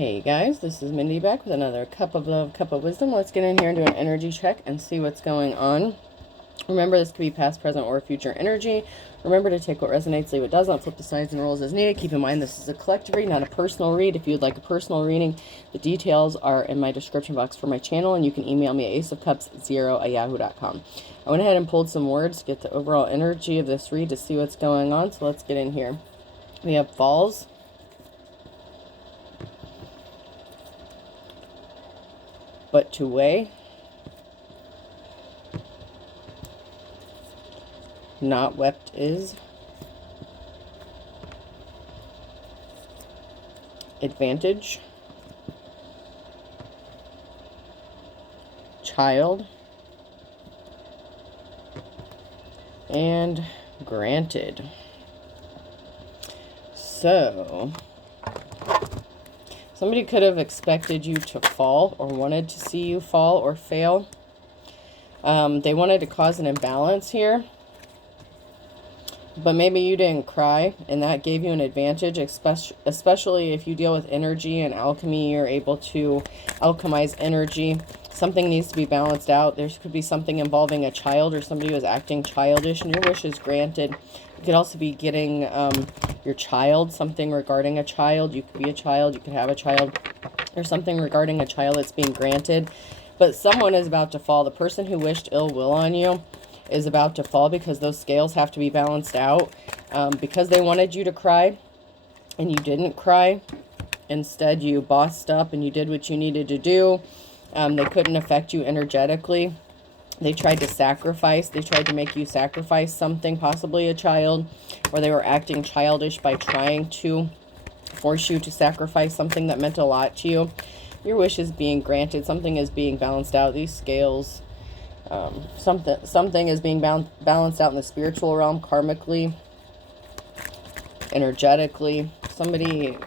Hey guys, this is Mindy back with another cup of love, cup of wisdom. Let's get in here and do an energy check and see what's going on. Remember, this could be past, present, or future energy. Remember to take what resonates, leave what doesn't, flip the sides and rolls as needed. Keep in mind this is a collective read, not a personal read. If you'd like a personal reading, the details are in my description box for my channel, and you can email me at aceofcups0@yahoo.com. I went ahead and pulled some words to get the overall energy of this read to see what's going on, so let's get in here. We have falls, but to weigh, not wept is, advantage, child, and granted. So somebody could have expected you to fall or wanted to see you fall or fail. They wanted to cause an imbalance here. But maybe you didn't cry, and that gave you an advantage, especially if you deal with energy and alchemy. You're able to alchemize energy. Something needs to be balanced out. There could be something involving a child or somebody who is acting childish, and your wish is granted. You could also be getting your child, something regarding a child. You could be a child, you could have a child, or something regarding a child that's being granted. But someone is about to fall. The person who wished ill will on you is about to fall because those scales have to be balanced out. Because they wanted you to cry and you didn't cry. Instead, you bossed up and you did what you needed to do. They couldn't affect you energetically. They tried to sacrifice. They tried to make you sacrifice something, possibly a child, or they were acting childish by trying to force you to sacrifice something that meant a lot to you. Your wish is being granted. Something is being balanced out. These scales, something is being balanced out in the spiritual realm, karmically, energetically. Somebody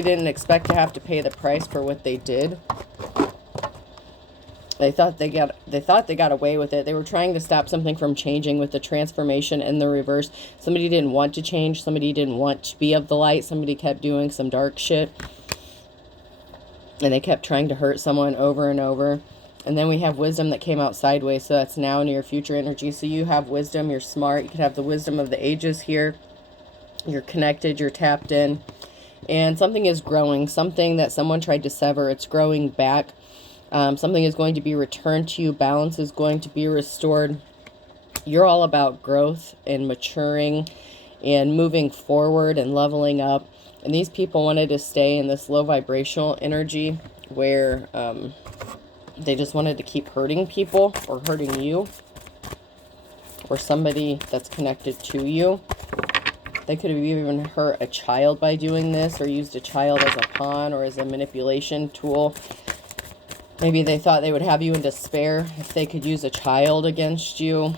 didn't expect to have to pay the price for what they did. They thought they got away with it. They were trying to stop something from changing with the transformation and the reverse. Somebody didn't want to change. Somebody didn't want to be of the light. Somebody kept doing some dark shit. And they kept trying to hurt someone over and over. And then we have wisdom that came out sideways. So that's now near future energy. So you have wisdom. You're smart. You could have the wisdom of the ages here. You're connected. You're tapped in. And something is growing. Something that someone tried to sever. It's growing back. Something is going to be returned to you. Balance is going to be restored. You're all about growth and maturing and moving forward and leveling up. And these people wanted to stay in this low vibrational energy where they just wanted to keep hurting people or hurting you or somebody that's connected to you. They could have even hurt a child by doing this or used a child as a pawn or as a manipulation tool. Maybe they thought they would have you in despair if they could use a child against you.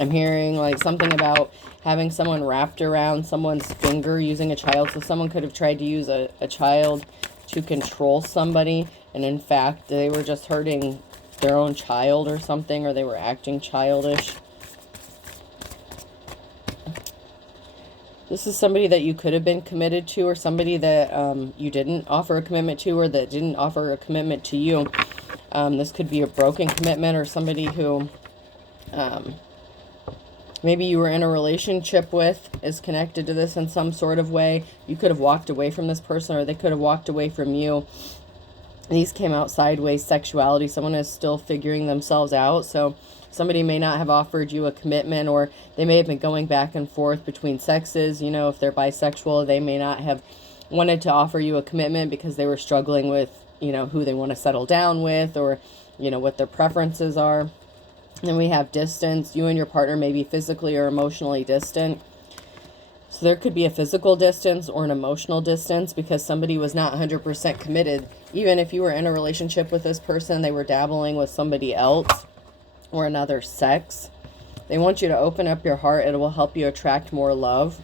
I'm hearing like something about having someone wrapped around someone's finger using a child. So someone could have tried to use a child to control somebody. And in fact, they were just hurting their own child or something, or they were acting childish. This is somebody that you could have been committed to, or somebody that you didn't offer a commitment to, or that didn't offer a commitment to you. This could be a broken commitment, or somebody who maybe you were in a relationship with is connected to this in some sort of way. You could have walked away from this person, or they could have walked away from you. These came out sideways. Sexuality. Someone is still figuring themselves out. So somebody may not have offered you a commitment, or they may have been going back and forth between sexes. You know, if they're bisexual, they may not have wanted to offer you a commitment because they were struggling with, you know, who they want to settle down with, or, you know, what their preferences are. Then we have distance. You and your partner may be physically or emotionally distant. So there could be a physical distance or an emotional distance because somebody was not 100% committed. Even if you were in a relationship with this person, they were dabbling with somebody else or another sex. They want you to open up your heart. It will help you attract more love.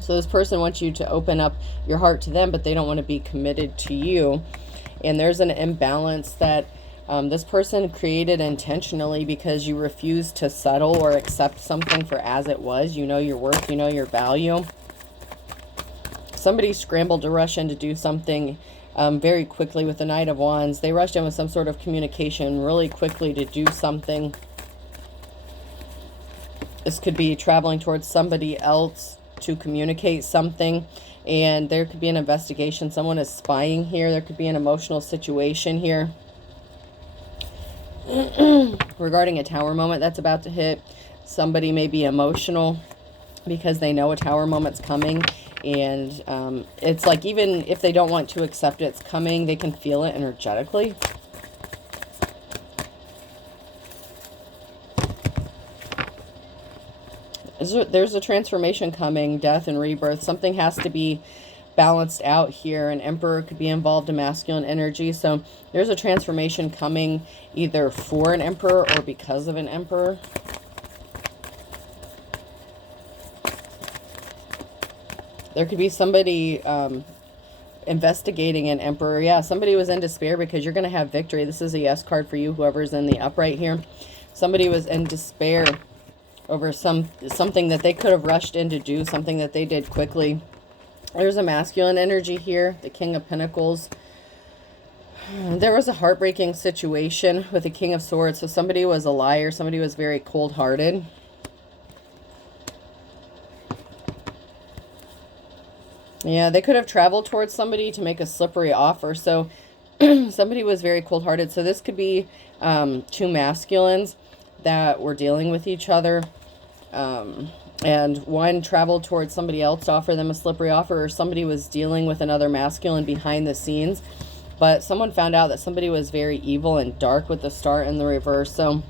So this person wants you to open up your heart to them, but they don't want to be committed to you. And there's an imbalance that this person created intentionally because you refused to settle or accept something for as it was. You know your worth, you know your value. Somebody scrambled to rush in to do something very quickly with the Knight of Wands. They rushed in with some sort of communication really quickly to do something. This could be traveling towards somebody else to communicate something. And there could be an investigation. Someone is spying here. There could be an emotional situation here. Regarding a tower moment that's about to hit. Somebody may be emotional because they know a tower moment's coming. And it's like, even if they don't want to accept it's coming, they can feel it energetically. There's a transformation coming, death and rebirth. Something has to be balanced out here. An emperor could be involved in masculine energy. So there's a transformation coming either for an emperor or because of an emperor. There could be somebody investigating an emperor. Yeah, somebody was in despair because you're going to have victory. This is a yes card for you, whoever's in the upright here. Somebody was in despair over something that they could have rushed in to do, something that they did quickly. There's a masculine energy here, the King of Pentacles. There was a heartbreaking situation with the King of Swords. So somebody was a liar. Somebody was very cold-hearted. Yeah, they could have traveled towards somebody to make a slippery offer. So somebody was very cold-hearted. So this could be two masculines that were dealing with each other. And one traveled towards somebody else to offer them a slippery offer, or somebody was dealing with another masculine behind the scenes. But someone found out that somebody was very evil and dark with the Star in the reverse. So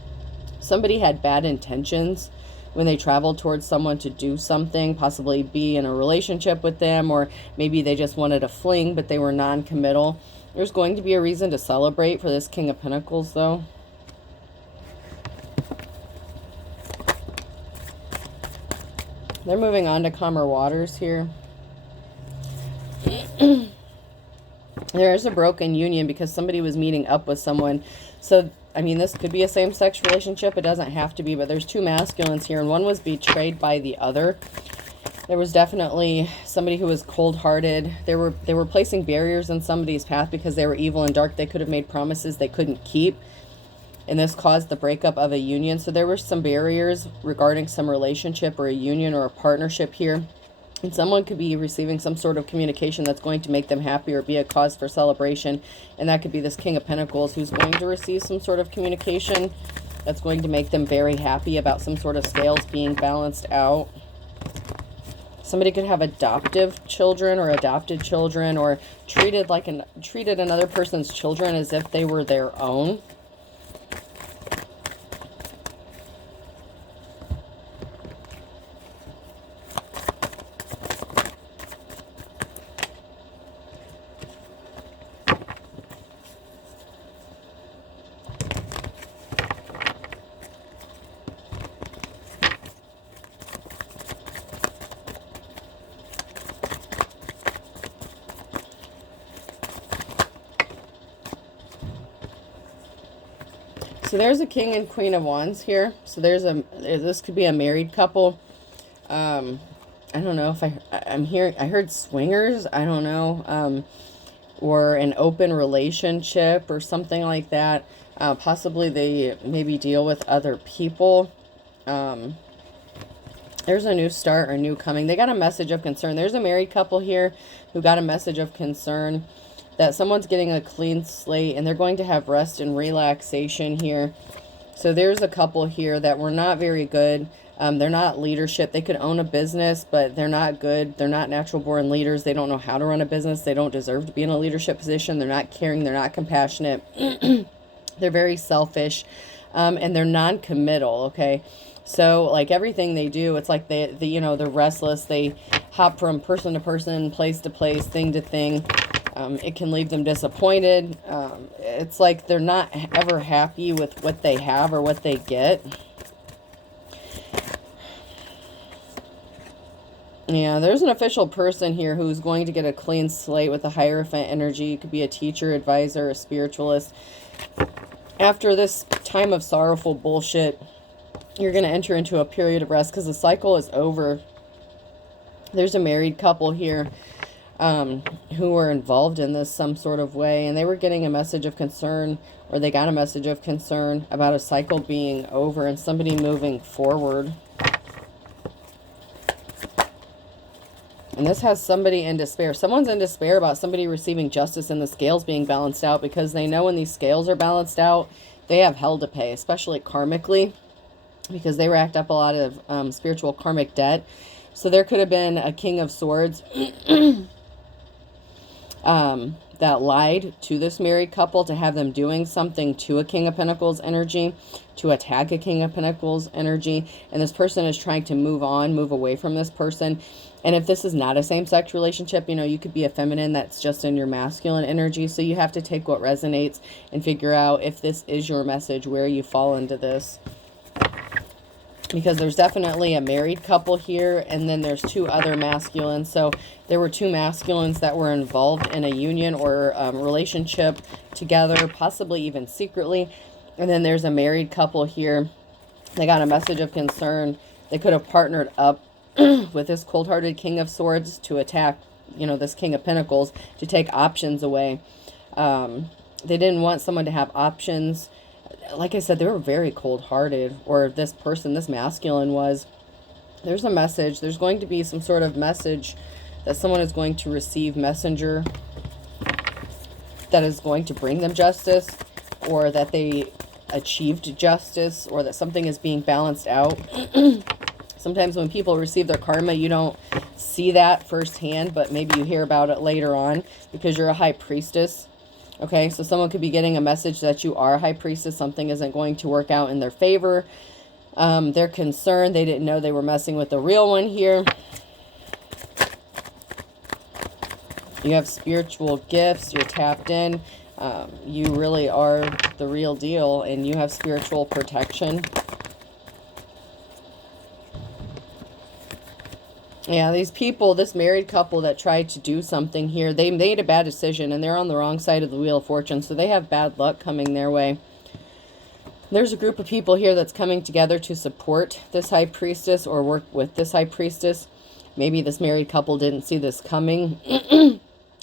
somebody had bad intentions when they traveled towards someone to do something, possibly be in a relationship with them, or maybe they just wanted a fling, but they were non-committal. There's going to be a reason to celebrate for this King of Pentacles, though. They're moving on to calmer waters here. There is a broken union because somebody was meeting up with someone. So, I mean, this could be a same-sex relationship. It doesn't have to be, but there's two masculines here, and one was betrayed by the other. There was definitely somebody who was cold-hearted. They were placing barriers in somebody's path because they were evil and dark. They could have made promises they couldn't keep. And this caused the breakup of a union. So there were some barriers regarding some relationship or a union or a partnership here. And someone could be receiving some sort of communication that's going to make them happy or be a cause for celebration. And that could be this King of Pentacles who's going to receive some sort of communication that's going to make them very happy about some sort of scales being balanced out. Somebody could have adoptive children or adopted children, or treated another person's children as if they were their own. So there's a King and Queen of Wands here. So this could be a married couple. I don't know if I heard swingers. I don't know. Or an open relationship or something like that. Possibly they maybe deal with other people. There's a new start or new coming. They got a message of concern. There's a married couple here who got a message of concern that someone's getting a clean slate and they're going to have rest and relaxation here. So there's a couple here that were not very good. They're not leadership. They could own a business, but they're not good. They're not natural born leaders. They don't know how to run a business. They don't deserve to be in a leadership position. They're not caring. They're not compassionate. They're very selfish. And they're non-committal, okay? So, like, everything they do, it's like they're restless. They hop from person to person, place to place, thing to thing. It can leave them disappointed. It's like they're not ever happy with what they have or what they get. Yeah, there's an official person here who's going to get a clean slate with a Hierophant energy. It could be a teacher, advisor, a spiritualist. After this time of sorrowful bullshit, you're going to enter into a period of rest because the cycle is over. There's a married couple here. who were involved in this some sort of way, and they were getting a message of concern, or they got a message of concern about a cycle being over and somebody moving forward. And this has somebody in despair. Someone's in despair about somebody receiving justice and the scales being balanced out, because they know when these scales are balanced out, they have hell to pay, especially karmically, because they racked up a lot of spiritual karmic debt. So there could have been a King of Swords that lied to this married couple to have them doing something to a King of Pentacles energy, to attack a King of Pentacles energy. And this person is trying to move on, move away from this person. And if this is not a same-sex relationship, you know, you could be a feminine that's just in your masculine energy. So you have to take what resonates and figure out if this is your message, where you fall into this. Because there's definitely a married couple here, and then there's two other masculines. So there were two masculines that were involved in a union or relationship together, possibly even secretly. And then there's a married couple here. They got a message of concern. They could have partnered up with this cold-hearted King of Swords to attack, you know, this King of Pentacles, to take options away. They didn't want someone to have options. Like I said, they were very cold-hearted, or this person, this masculine was. There's a message. There's going to be some sort of message that someone is going to receive, messenger, that is going to bring them justice, or that they achieved justice, or that something is being balanced out. Sometimes when people receive their karma, you don't see that firsthand, but maybe you hear about it later on because you're a high priestess. Okay, so someone could be getting a message that you are a high priestess. Something isn't going to work out in their favor. They're concerned. They didn't know they were messing with the real one here. You have spiritual gifts. You're tapped in. You really are the real deal, and you have spiritual protection. Yeah, these people, this married couple that tried to do something here, they made a bad decision, and they're on the wrong side of the Wheel of Fortune, so they have bad luck coming their way. There's a group of people here that's coming together to support this high priestess or work with this high priestess. Maybe this married couple didn't see this coming.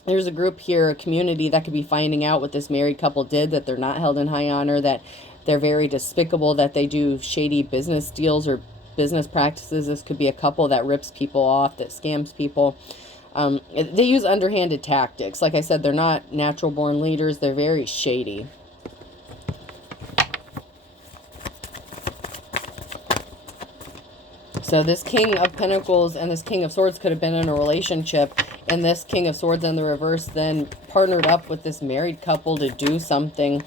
There's a group here, a community that could be finding out what this married couple did, that they're not held in high honor, that they're very despicable, that they do shady business deals or business practices. This could be a couple that rips people off, that scams people. They use underhanded tactics. Like I said, they're not natural born leaders. They're very shady. So this King of Pentacles and this King of Swords could have been in a relationship, and this King of Swords in the reverse then partnered up with this married couple to do something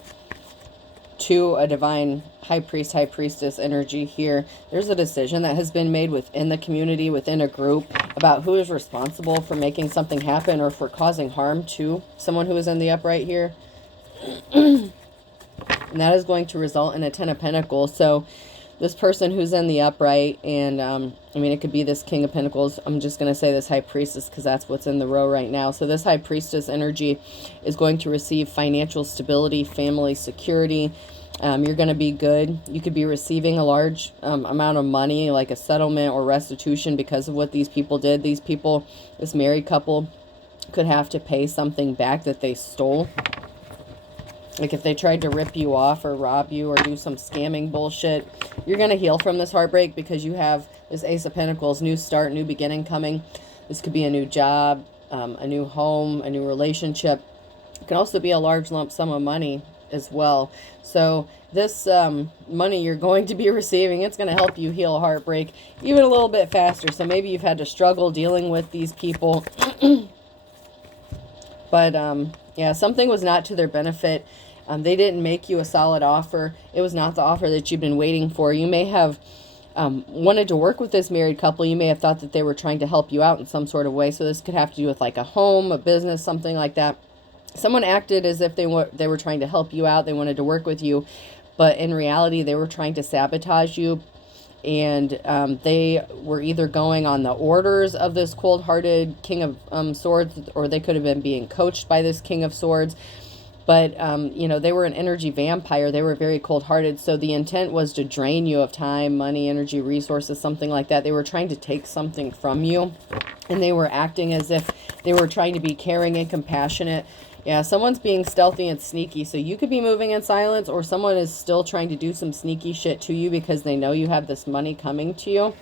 to a divine high priest, high priestess energy here. There's a decision that has been made within the community, within a group, about who is responsible for making something happen or for causing harm to someone who is in the upright here. And that is going to result in a Ten of Pentacles. So this person who's in the upright, and I mean, it could be this King of Pentacles. I'm just going to say this high priestess because that's what's in the row right now. So this high priestess energy is going to receive financial stability, family security. You're going to be good. You could be receiving a large amount of money, like a settlement or restitution, because of what these people did. These people, this married couple, could have to pay something back that they stole. Like if they tried to rip you off or rob you or do some scamming bullshit, you're going to heal from this heartbreak because you have this Ace of Pentacles, new start, new beginning coming. This could be a new job, a new home, a new relationship. It can also be a large lump sum of money as well. So this money you're going to be receiving, it's going to help you heal a heartbreak even a little bit faster. So maybe you've had to struggle dealing with these people. But yeah, something was not to their benefit. They didn't make you a solid offer. It was not the offer that you've been waiting for. You may have wanted to work with this married couple. You may have thought that they were trying to help you out in some sort of way. So this could have to do with like a home, a business, something like that. Someone acted as if they were trying to help you out. They wanted to work with you. But in reality, they were trying to sabotage you. And they were either going on the orders of this cold-hearted King of Swords, or they could have been being coached by this King of Swords. But, you know, they were an energy vampire. They were very cold-hearted. So the intent was to drain you of time, money, energy, resources, something like that. They were trying to take something from you. And they were acting as if they were trying to be caring and compassionate. Yeah, someone's being stealthy and sneaky. So you could be moving in silence, or someone is still trying to do some sneaky shit to you because they know you have this money coming to you.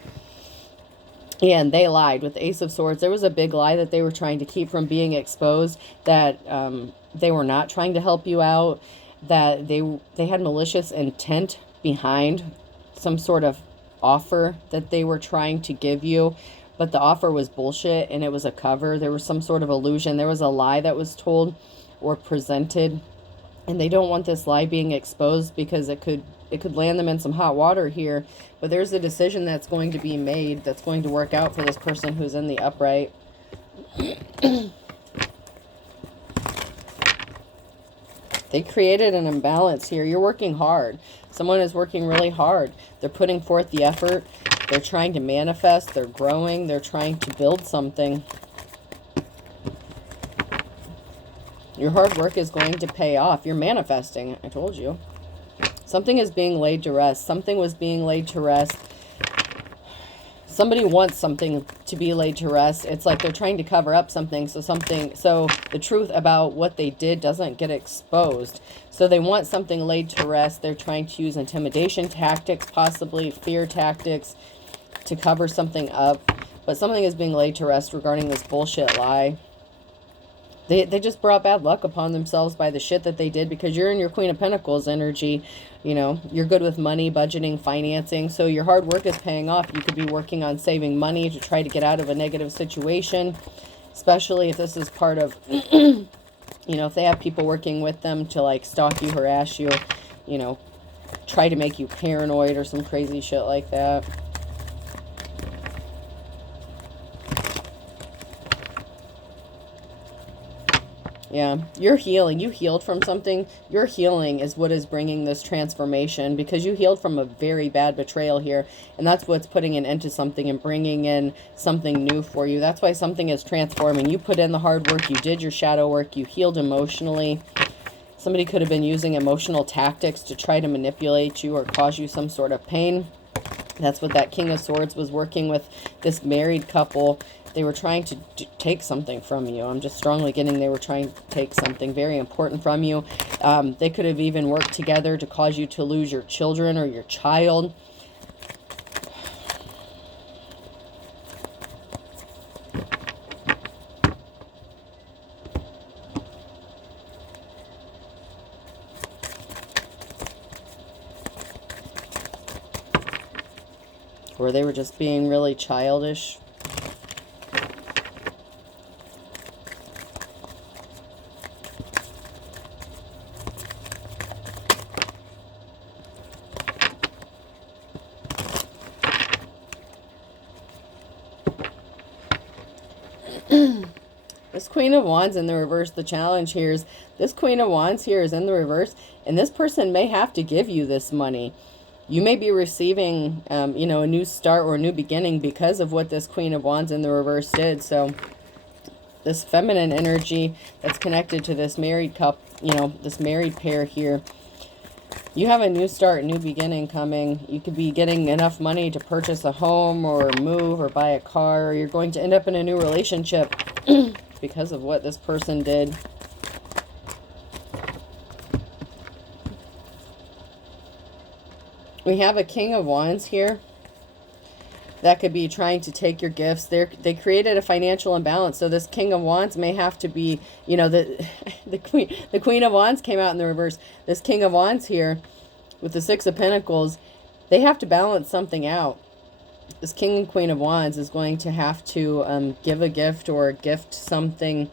And they lied with the Ace of Swords. There was a big lie that they were trying to keep from being exposed, that they were not trying to help you out, that they had malicious intent behind some sort of offer that they were trying to give you. But the offer was bullshit and it was a cover. There was some sort of illusion. There was a lie that was told or presented. And they don't want this lie being exposed because it could land them in some hot water here. But there's a decision that's going to be made that's going to work out for this person who's in the upright. They created an imbalance here. You're working hard. Someone is working really hard. They're putting forth the effort. They're trying to manifest. They're growing. They're trying to build something. Your hard work is going to pay off. You're manifesting. I told you. Something is being laid to rest. Something was being laid to rest. Somebody wants something to be laid to rest. It's like they're trying to cover up something so the truth about what they did doesn't get exposed. So they want something laid to rest. They're trying to use intimidation tactics, possibly fear tactics, to cover something up. But something is being laid to rest regarding this bullshit lie. They just brought bad luck upon themselves by the shit that they did, because you're in your Queen of Pentacles energy. You know, you're good with money, budgeting, financing. So your hard work is paying off. You could be working on saving money to try to get out of a negative situation, especially if this is part of, you know, if they have people working with them to like stalk you, harass you, you know, try to make you paranoid or some crazy shit like that. Yeah, you're healing. You healed from something. Your healing is what is bringing this transformation, because you healed from a very bad betrayal here. And that's what's putting an end to something and bringing in something new for you. That's why something is transforming. You put in the hard work. You did your shadow work. You healed emotionally. Somebody could have been using emotional tactics to try to manipulate you or cause you some sort of pain. That's what that King of Swords was working with this married couple. They were trying to take something from you. I'm just strongly getting they were trying to take something very important from you. They could have even worked together to cause you to lose your children or your child. Or they were just being really childish. This Queen of Wands in the reverse, the challenge here is this Queen of Wands here is in the reverse, and this person may have to give you this money. You may be receiving, you know, a new start or a new beginning because of what this Queen of Wands in the reverse did. So this feminine energy that's connected to this married couple, you know, this married pair here, you have a new start, new beginning coming. You could be getting enough money to purchase a home or move or buy a car. Or you're going to end up in a new relationship because of what this person did. We have a King of Wands here. That could be trying to take your gifts. They created a financial imbalance. So this King of Wands may have to be, you know, the Queen of Wands came out in the reverse. This King of Wands here with the Six of Pentacles, they have to balance something out. This King and Queen of Wands is going to have to give a gift or gift something,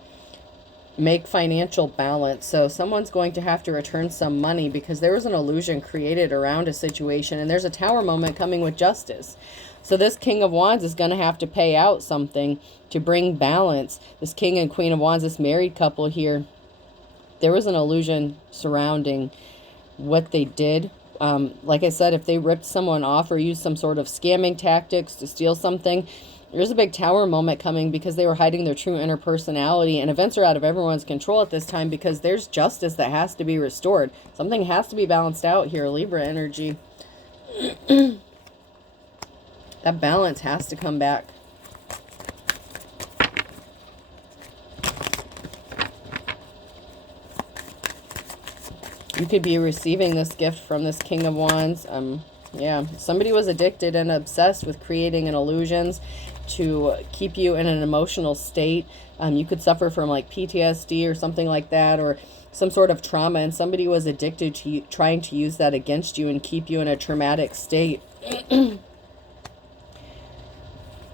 make financial balance. So someone's going to have to return some money because there was an illusion created around a situation, and there's a Tower moment coming with justice. So this King of Wands is going to have to pay out something to bring balance. This King and Queen of Wands, this married couple here, there was an illusion surrounding what they did. Like I said, if they ripped someone off or used some sort of scamming tactics to steal something, There's a big tower moment coming because they were hiding their true inner personality, and events are out of everyone's control at this time because there's justice that has to be restored. Something has to be balanced out here, Libra energy. That balance has to come back. You could be receiving this gift from this King of Wands. Yeah, somebody was addicted and obsessed with creating an illusions to keep you in an emotional state. You could suffer from like PTSD or something like that, or some sort of trauma, and somebody was addicted to trying to use that against you and keep you in a traumatic state.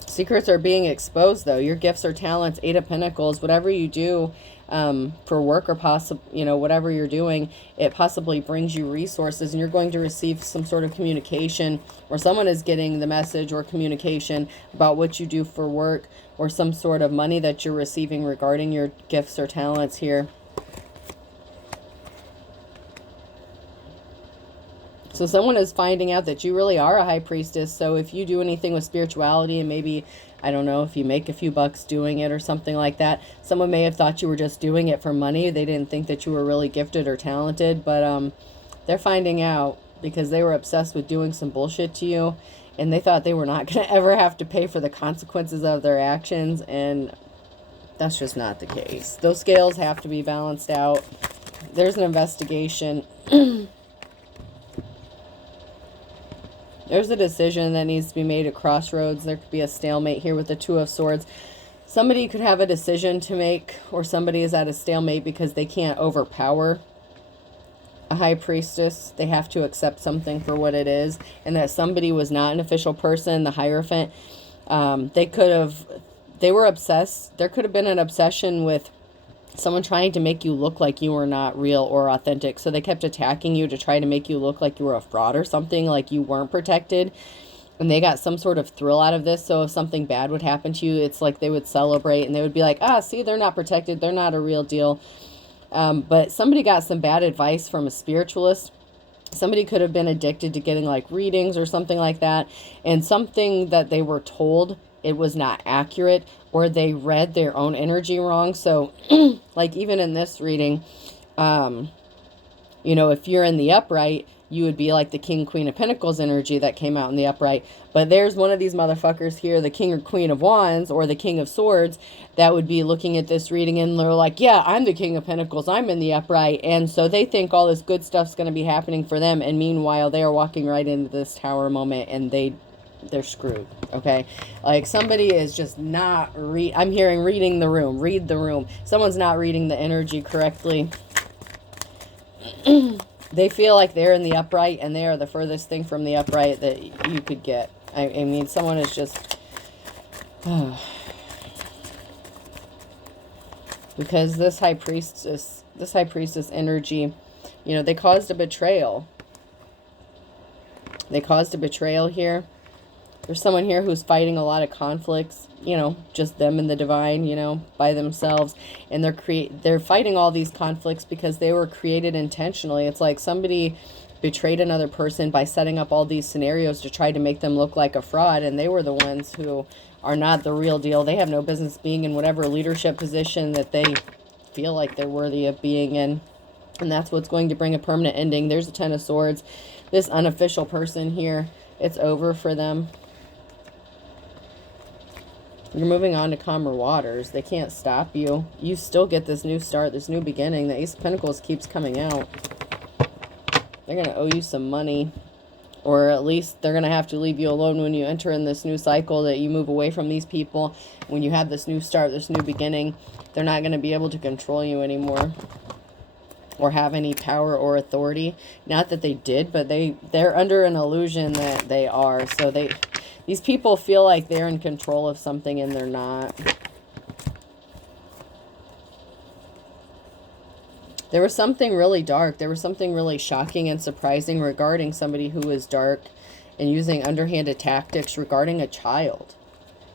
Secrets are being exposed, though. Your gifts or talents, Eight of Pentacles, whatever you do for work or whatever you're doing, it possibly brings you resources, and you're going to receive some sort of communication, or someone is getting the message or communication about what you do for work, or some sort of money that you're receiving regarding your gifts or talents here. So someone is finding out that you really are a high priestess. So if you do anything with spirituality, and maybe, I don't know, if you make a few bucks doing it or something like that, someone may have thought you were just doing it for money. They didn't think that you were really gifted or talented, but they're finding out because they were obsessed with doing some bullshit to you, and they thought they were not going to ever have to pay for the consequences of their actions, and that's just not the case. Those scales have to be balanced out. There's an investigation. There's a decision that needs to be made at crossroads. There could be a stalemate here with the Two of Swords. Somebody could have a decision to make, or somebody is at a stalemate because they can't overpower a high priestess. They have to accept something for what it is, and that somebody was not an official person, the Hierophant. They were obsessed. There could have been an obsession with someone trying to make you look like you were not real or authentic. So they kept attacking you to try to make you look like you were a fraud or something, like you weren't protected. And they got some sort of thrill out of this. So if something bad would happen to you, it's like they would celebrate and they would be like, see, they're not protected. They're not a real deal. But somebody got some bad advice from a spiritualist. Somebody could have been addicted to getting like readings or something like that. And something that they were told, it was not accurate, or they read their own energy wrong. So like even in this reading, if you're in the upright, you would be like the King, Queen of Pentacles energy that came out in the upright. But there's one of these motherfuckers here, the King or Queen of Wands, or the King of Swords, that would be looking at this reading and they're like, yeah, I'm the King of Pentacles, I'm in the upright. And so they think all this good stuff's going to be happening for them. And meanwhile, they are walking right into this tower moment and they're screwed. Okay, like somebody is just not I'm hearing reading the room, read the room. Someone's not reading the energy correctly. They feel like they're in the upright and they are the furthest thing from the upright that you could get. I mean, someone is just because this high priestess energy, they caused a betrayal. They caused a betrayal here. There's someone here who's fighting a lot of conflicts, just them and the divine, by themselves. And they're fighting all these conflicts because they were created intentionally. It's like somebody betrayed another person by setting up all these scenarios to try to make them look like a fraud. And they were the ones who are not the real deal. They have no business being in whatever leadership position that they feel like they're worthy of being in. And that's what's going to bring a permanent ending. There's the Ten of Swords. This unofficial person here, it's over for them. You're moving on to calmer waters. They can't stop you. You still get this new start, this new beginning. The Ace of Pentacles keeps coming out. They're going to owe you some money. Or at least they're going to have to leave you alone when you enter in this new cycle, that you move away from these people. When you have this new start, this new beginning, they're not going to be able to control you anymore. Or have any power or authority. Not that they did, but they're under an illusion that they are. So these people feel like they're in control of something and they're not. There was something really dark. There was something really shocking and surprising regarding somebody who is dark and using underhanded tactics regarding a child.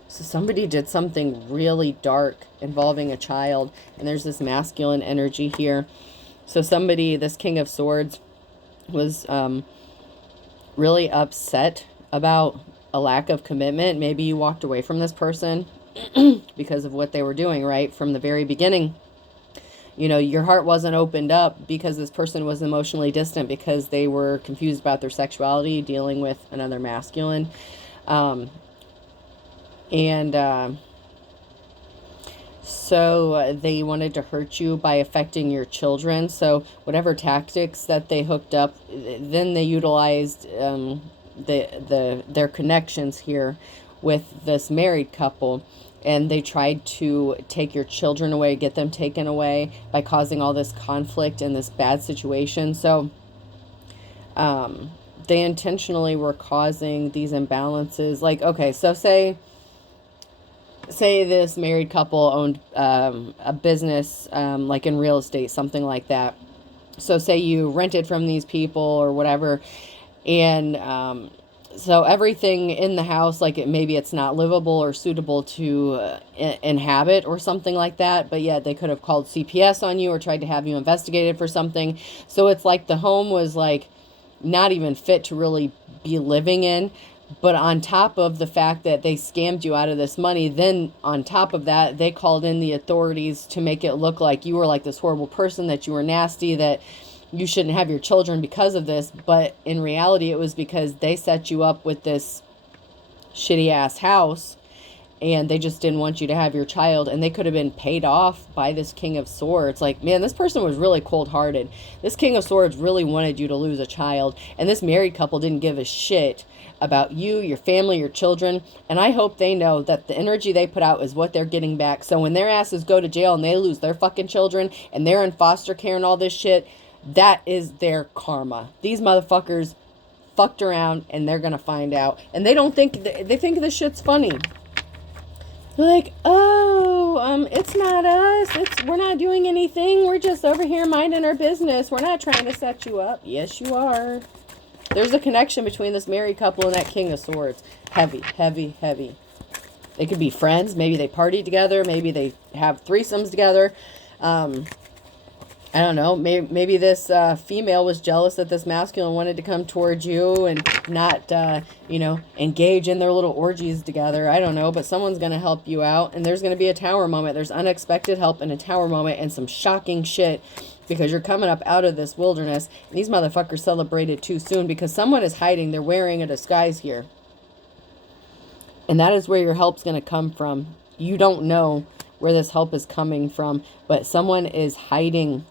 So somebody did something really dark involving a child, and there's this masculine energy here. So somebody, this King of Swords, was really upset about a lack of commitment. Maybe you walked away from this person because of what they were doing, right? From the very beginning. You know, your heart wasn't opened up because this person was emotionally distant because they were confused about their sexuality, dealing with another masculine. So they wanted to hurt you by affecting your children. So whatever tactics that they hooked up, then they utilized their connections here with this married couple. And they tried to take your children away, get them taken away by causing all this conflict and this bad situation. So they intentionally were causing these imbalances. Like, okay, so say this married couple owned a business, like in real estate, something like that. So say you rented from these people or whatever, and so everything in the house, like maybe it's not livable or suitable to inhabit or something like that. But yeah, they could have called CPS on you or tried to have you investigated for something. So it's like the home was like not even fit to really be living in. But on top of the fact that they scammed you out of this money, then on top of that, they called in the authorities to make it look like you were like this horrible person, that you were nasty, that you shouldn't have your children because of this. But in reality, it was because they set you up with this shitty ass house and they just didn't want you to have your child, and they could have been paid off by this King of Swords. Like, man, this person was really cold-hearted. This King of Swords really wanted you to lose a child, and this married couple didn't give a shit about you, your family, your children. And I hope they know that the energy they put out is what they're getting back. So when their asses go to jail and they lose their fucking children and they're in foster care and all this shit, that is their karma. These motherfuckers fucked around and they're gonna find out. And they don't think, they think this shit's funny. They're like, oh, it's not us. We're not doing anything. We're just over here minding our business. We're not trying to set you up. Yes, you are. There's a connection between this married couple and that King of Swords. Heavy, heavy, heavy. They could be friends. Maybe they party together. Maybe they have threesomes together. I don't know. Maybe this female was jealous that this masculine wanted to come towards you and not, engage in their little orgies together. I don't know. But someone's going to help you out. And there's going to be a tower moment. There's unexpected help in a tower moment and some shocking shit. Because you're coming up out of this wilderness. And these motherfuckers celebrated too soon because someone is hiding. They're wearing a disguise here. And that is where your help's going to come from. You don't know where this help is coming from. But someone is hiding.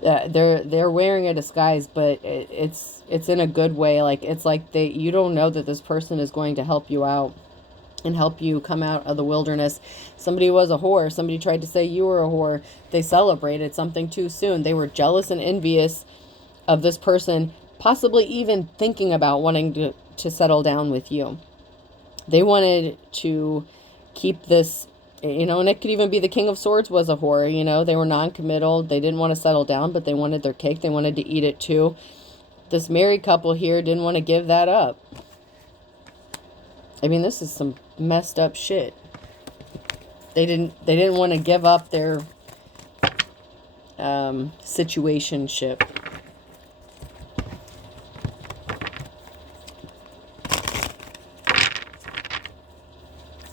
They're wearing a disguise, but it's in a good way. Like, it's like you don't know that this person is going to help you out. And help you come out of the wilderness. Somebody was a whore. Somebody tried to say you were a whore. They celebrated something too soon. They were jealous and envious of this person, possibly even thinking about wanting to settle down with you. They wanted to keep this, and it could even be the King of Swords was a whore. They were non-committal. They didn't want to settle down, but they wanted their cake. They wanted to eat it too. This married couple here didn't want to give that up. I mean, this is some messed up shit. They didn't want to give up their situationship.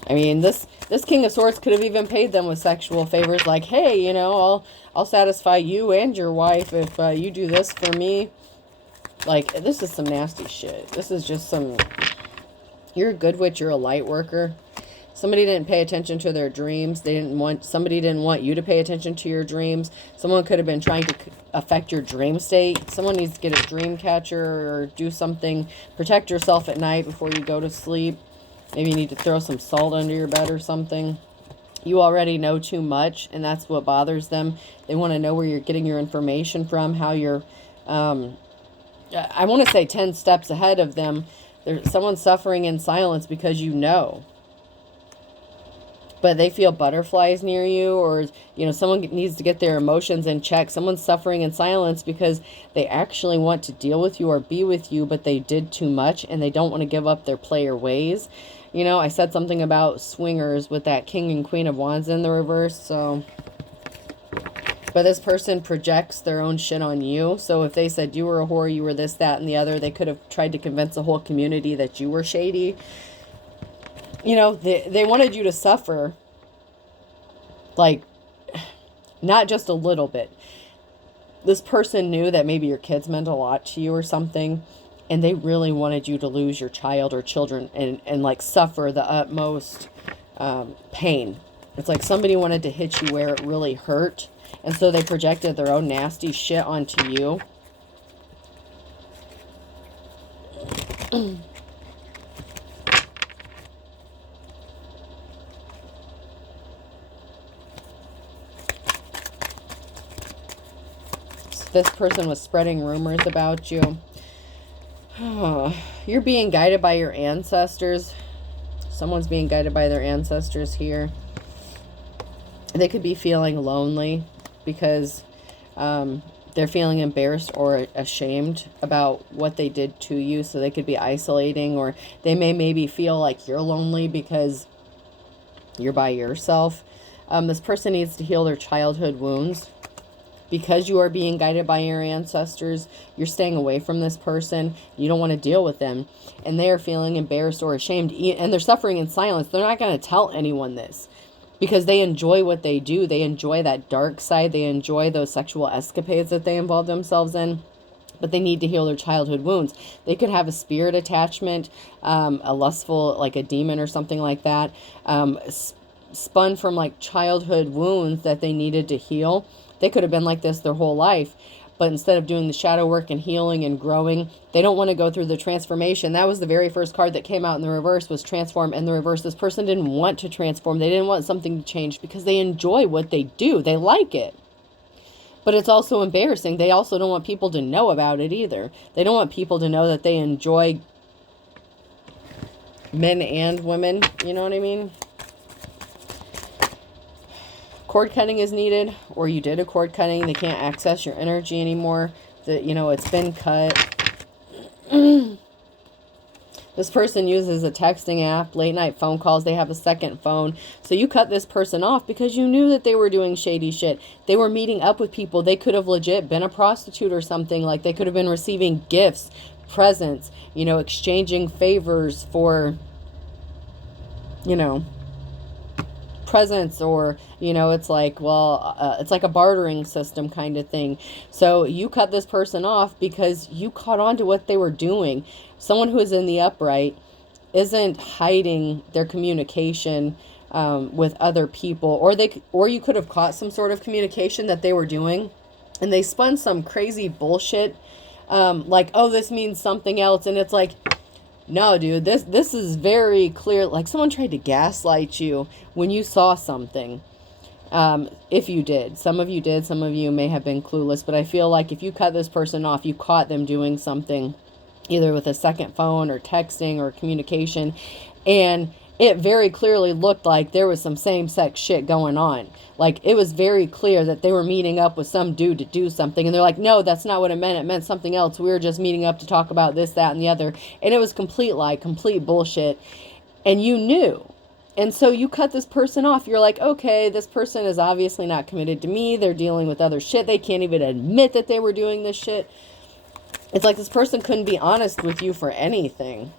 I mean, this King of Swords could have even paid them with sexual favors, like, hey, I'll satisfy you and your wife if you do this for me. Like, this is some nasty shit. This is just some. You're a good witch. You're a light worker. Somebody didn't pay attention to their dreams. Somebody didn't want you to pay attention to your dreams. Someone could have been trying to affect your dream state. Someone needs to get a dream catcher or do something. Protect yourself at night before you go to sleep. Maybe you need to throw some salt under your bed or something. You already know too much, and that's what bothers them. They want to know where you're getting your information from, how you're, I want to say 10 steps ahead of them. There's someone suffering in silence because but they feel butterflies near you, or, someone needs to get their emotions in check. Someone's suffering in silence because they actually want to deal with you or be with you, but they did too much and they don't want to give up their player ways. I said something about swingers with that King and Queen of Wands in the reverse, so But this person projects their own shit on you. So if they said you were a whore, you were this, that, and the other, they could have tried to convince the whole community that you were shady. You know, they wanted you to suffer, like, not just a little bit. This person knew that maybe your kids meant a lot to you or something, and they really wanted you to lose your child or children and like suffer the utmost pain. It's like somebody wanted to hit you where it really hurt, and so they projected their own nasty shit onto you. This person was spreading rumors about you. You're being guided by your ancestors. Someone's being guided by their ancestors here. They could be feeling lonely because they're feeling embarrassed or ashamed about what they did to you. So they could be isolating, or they may maybe feel like you're lonely because you're by yourself. This person needs to heal their childhood wounds. Because you are being guided by your ancestors, you're staying away from this person. You don't want to deal with them. And they are feeling embarrassed or ashamed. And they're suffering in silence. They're not going to tell anyone this. Because they enjoy what they do. They enjoy that dark side. They enjoy those sexual escapades that they involve themselves in. But they need to heal their childhood wounds. They could have a spirit attachment, a lustful, like a demon or something like that. Spun from like childhood wounds that they needed to heal. They could have been like this their whole life, but instead of doing the shadow work and healing and growing, they don't want to go through the transformation. That was the very first card that came out in the reverse, was transform. In the reverse, this person didn't want to transform. They didn't want something to change because they enjoy what they do. They like it. But it's also embarrassing. They also don't want people to know about it either. They don't want people to know that they enjoy men and women. You know what I mean? Cord cutting is needed, or you did a cord cutting. They can't access your energy anymore. You know, it's been cut. This person uses a texting app, late night phone calls. They have a second phone. So you cut this person off because you knew that they were doing shady shit. They were meeting up with people. They could have legit been a prostitute or something. Like, they could have been receiving gifts, presents, you know, exchanging favors for, you know, presents, or, you know, it's like, well, it's like a bartering system kind of thing. So you cut this person off because you caught on to what they were doing. Someone who is in the upright isn't hiding their communication with other people, or you could have caught some sort of communication that they were doing, and they spun some crazy bullshit, like, oh, this means something else, and it's like, no, dude, this is very clear. Like, someone tried to gaslight you when you saw something. If you did. Some of you did. Some of you may have been clueless. But I feel like if you cut this person off, you caught them doing something, either with a second phone or texting or communication. And it very clearly looked like there was some same-sex shit going on. Like, it was very clear that they were meeting up with some dude to do something. And they're like, no, that's not what it meant. It meant something else. We were just meeting up to talk about this, that, and the other. And it was complete lie, complete bullshit. And you knew. And so you cut this person off. You're like, okay, this person is obviously not committed to me. They're dealing with other shit. They can't even admit that they were doing this shit. It's like this person couldn't be honest with you for anything.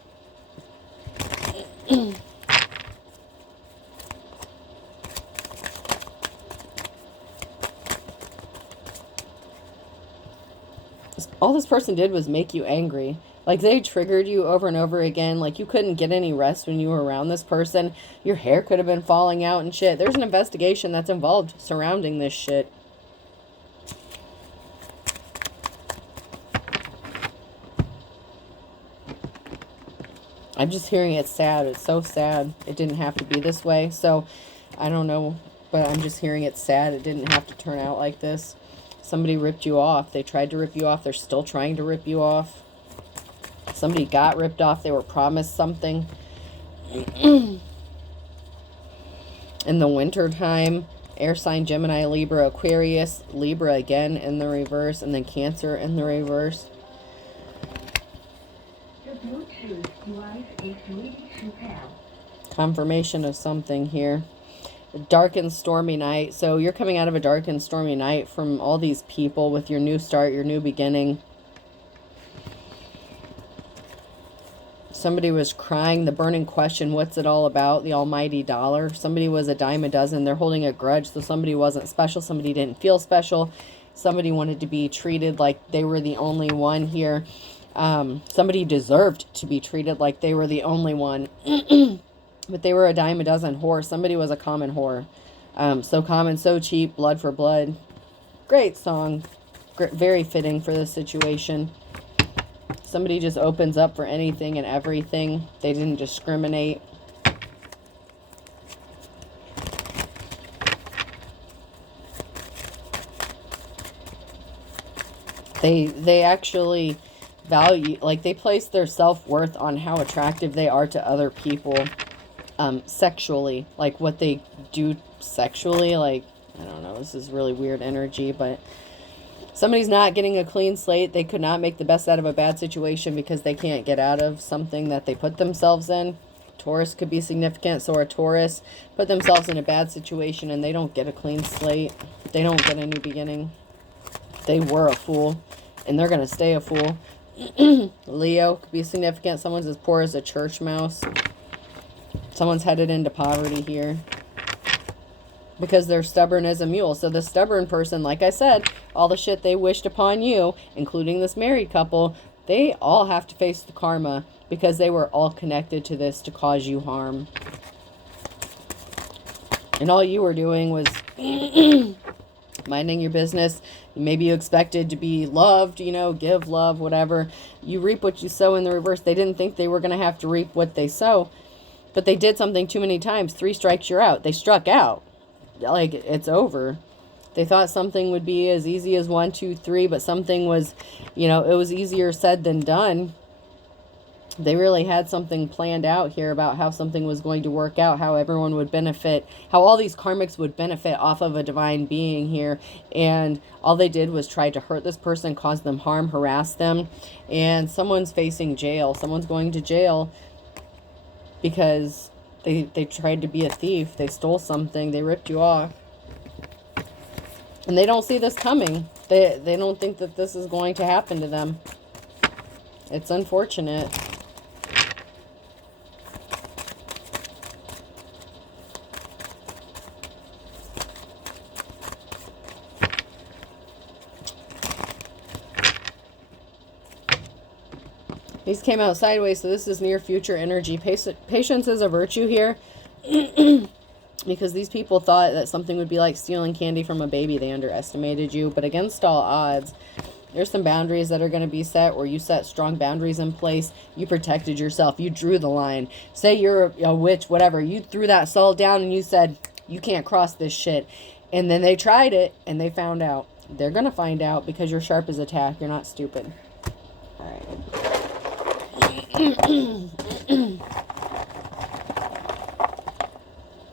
All this person did was make you angry. Like, they triggered you over and over again. Like, you couldn't get any rest when you were around this person. Your hair could have been falling out and shit. There's an investigation that's involved surrounding this shit. I'm just hearing it's sad. It's so sad. It didn't have to be this way. So, I don't know. But I'm just hearing it's sad. It didn't have to turn out like this. Somebody ripped you off. They tried to rip you off. They're still trying to rip you off. Somebody got ripped off. They were promised something. In the winter time, air sign, Gemini, Libra, Aquarius, Libra again in the reverse, and then Cancer in the reverse. Confirmation of something here. Dark and stormy night. So you're coming out of a dark and stormy night from all these people with your new start, your new beginning. Somebody was crying, the burning question, what's it all about? The almighty dollar. Somebody was a dime a dozen. They're holding a grudge, so somebody wasn't special. Somebody didn't feel special. Somebody wanted to be treated like they were the only one here. Somebody deserved to be treated like they were the only one. But they were a dime a dozen whore. Somebody was a common whore. So common, so cheap, blood for blood. Great song. Very fitting for this situation. Somebody just opens up for anything and everything. They didn't discriminate. They actually value, like they place their self-worth on how attractive they are to other people, sexually, like what they do sexually. Like, I don't know, this is really weird energy, but somebody's not getting a clean slate. They could not make the best out of a bad situation because they can't get out of something that they put themselves in. Taurus could be significant. So a Taurus put themselves in a bad situation and they don't get a clean slate. They don't get a new beginning. They were a fool and they're going to stay a fool. Leo could be significant. Someone's as poor as a church mouse. Someone's headed into poverty here because they're stubborn as a mule. So the stubborn person, like I said, all the shit they wished upon you, including this married couple, they all have to face the karma because they were all connected to this to cause you harm. And all you were doing was minding your business. Maybe you expected to be loved, you know, give love, whatever. You reap what you sow in the reverse. They didn't think they were going to have to reap what they sow, but they did something too many times. 3 strikes, you're out. They struck out. Like, it's over. They thought something would be as easy as 1, 2, 3, but something was, you know, it was easier said than done. They really had something planned out here about how something was going to work out, how everyone would benefit, how all these karmics would benefit off of a divine being here. And all they did was try to hurt this person, cause them harm, harass them. And someone's facing jail. Someone's going to jail because they tried to be a thief. They stole something. They ripped you off. And they don't see this coming. They don't think that this is going to happen to them. It's unfortunate. These came out sideways, so this is near future energy. Patience is a virtue here. Because these people thought that something would be like stealing candy from a baby. They underestimated you. But against all odds, there's some boundaries that are going to be set, where you set strong boundaries in place. You protected yourself. You drew the line. Say you're a witch, whatever. You threw that salt down and you said, you can't cross this shit. And then they tried it and they found out. They're going to find out because you're sharp as a tack. You're not stupid. All right.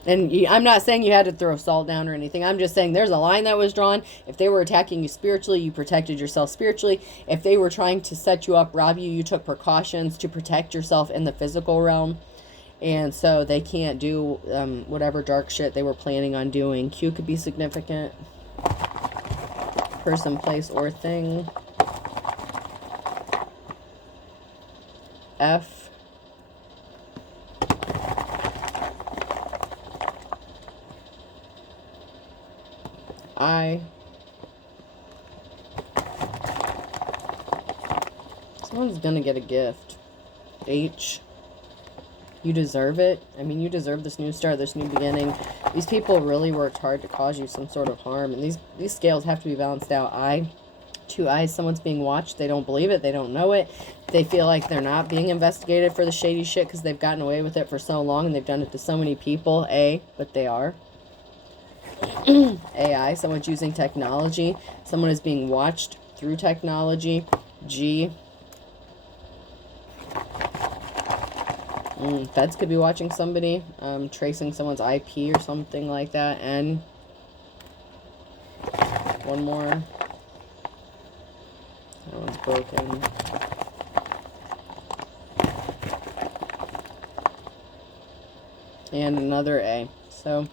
And I'm not saying you had to throw salt down or anything. I'm just saying there's a line that was drawn. If they were attacking you spiritually, you protected yourself spiritually. If they were trying to set you up, rob you, you took precautions to protect yourself in the physical realm. And so they can't do whatever dark shit they were planning on doing. Q could be significant. Person, place, or thing. F. I. Someone's gonna get a gift. H. You deserve it. I mean, you deserve this new start, this new beginning. These people really worked hard to cause you some sort of harm, and these scales have to be balanced out. I. 2 eyes. Someone's being watched. They don't believe it. They don't know it. They feel like they're not being investigated for the shady shit because they've gotten away with it for so long and they've done it to so many people. A. But they are. AI. Someone's using technology. Someone is being watched through technology. G. Feds could be watching somebody, tracing someone's IP or something like that. N. One more. That one's broken. And another A. So,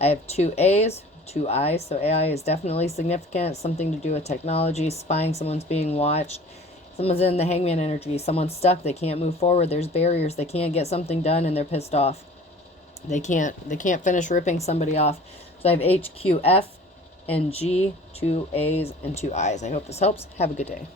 I have 2 A's, 2 I's, so AI is definitely significant. Something to do with technology, spying, someone's being watched. Someone's in the hangman energy. Someone's stuck. They can't move forward. There's barriers. They can't get something done and they're pissed off. They can't finish ripping somebody off. So I have H, Q, F, and G, 2 A's and 2 I's. I hope this helps. Have a good day.